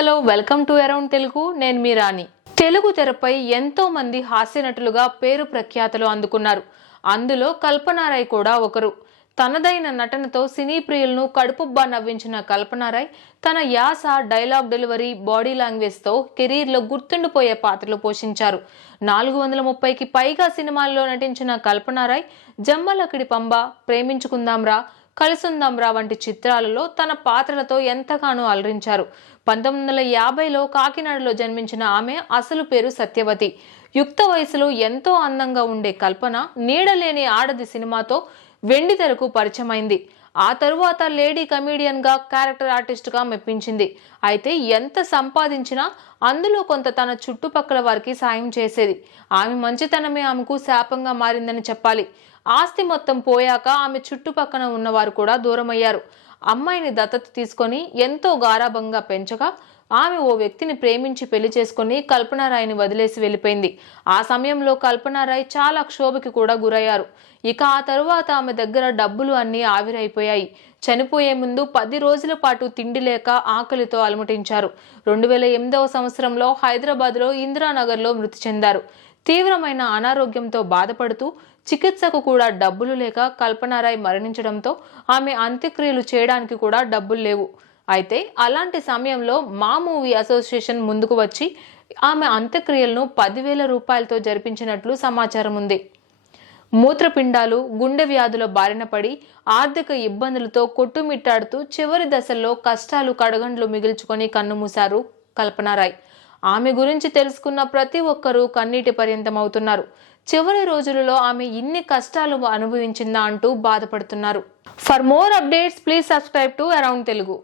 Hello welcome to around Telugu. నేను మీ రాణి. తెలుగు తెరపై ఎంతో మంది హాస్యనటులుగా పేరు ప్రఖ్యాతలు అందుకున్నారు. అందులో కల్పనారాయ్ కూడా ఒకరు. తనదైన నటనతో సినీ ప్రియులను కడుపుబ్బా నవ్వించిన కల్పనారాయ్ తన యాస డైలాగ్ డెలివరీ బాడీ లాంగ్వేజ్తో కెరీర్లో గుర్తుండిపోయే పాత్రలు పోషించారు. నాలుగు వందల ముప్పైకి పైగా సినిమాల్లో నటించిన కల్పనారాయ్ జమ్మలకిడి పంబ ప్రేమించుకుందాంరా కలిసుందాంరా వంటి చిత్రాలలో తన పాత్రలతో ఎంతగానో అలరించారు. పంతొమ్మిది వందల యాభైలో కాకినాడలో జన్మించిన ఆమె అసలు పేరు సత్యవతి. యుక్త వయసులో ఎంతో అందంగా ఉండే కల్పన నీడలేని ఆడది సినిమాతో వెండి తెరకు పరిచయమైంది. ఆ తరువాత లేడీ కమీడియన్గా క్యారెక్టర్ ఆర్టిస్ట్గా మెప్పించింది. అయితే ఎంత సంపాదించినా అందులో కొంత తన చుట్టుపక్కల వారికి సాయం చేసేది. ఆమె మంచితనమే ఆమెకు శాపంగా మారిందని చెప్పాలి. ఆస్తి మొత్తం పోయాక ఆమె చుట్టుపక్కన ఉన్నవారు కూడా దూరమయ్యారు. అమ్మాయిని దత్తత తీసుకొని ఎంతో గారాభంగా పెంచగా ఆమె ఓ వ్యక్తిని ప్రేమించి పెళ్ళి చేసుకుని కల్పనారాయ్ని వదిలేసి వెళ్ళిపోయింది. ఆ సమయంలో కల్పనారాయ్ చాలా క్షోభకి కూడా గురయ్యారు. ఇక ఆ తరువాత ఆమె దగ్గర డబ్బులు అన్నీ ఆవిరైపోయాయి. చనిపోయే ముందు పది రోజుల పాటు తిండి లేక ఆకలితో అలమటించారు. రెండు వేల ఎనిమిదవ సంవత్సరంలో హైదరాబాద్లో ఇందిరానగర్లో మృతి చెందారు. తీవ్రమైన అనారోగ్యంతో బాధపడుతూ చికిత్సకు కూడా డబ్బులు లేక కల్పనారాయ్ మరణించడంతో ఆమె అంత్యక్రియలు చేయడానికి కూడా డబ్బులు లేవు. అయితే అలాంటి సమయంలో మా మూవీ అసోసియేషన్ ముందుకు వచ్చి ఆమె అంత్యక్రియలను పదివేల రూపాయలతో జరిపించినట్లు సమాచారం ఉంది. మూత్రపిండాలు గుండె వ్యాధుల బారిన పడి ఆర్థిక ఇబ్బందులతో కొట్టుమిట్టాడుతూ చివరి దశల్లో కష్టాలు కడగండ్లు మిగిల్చుకొని కన్నుమూశారు కల్పనారాయ్ ఆమె గురించి తెలుసుకున్న ప్రతి ఒక్కరూ కన్నీటి పర్యంతమవుతున్నారు. చివరి రోజులలో ఆమె ఇన్ని కష్టాలు అనుభవించిందా అంటూ బాధపడుతున్నారు. For more updates please subscribe to around Telugu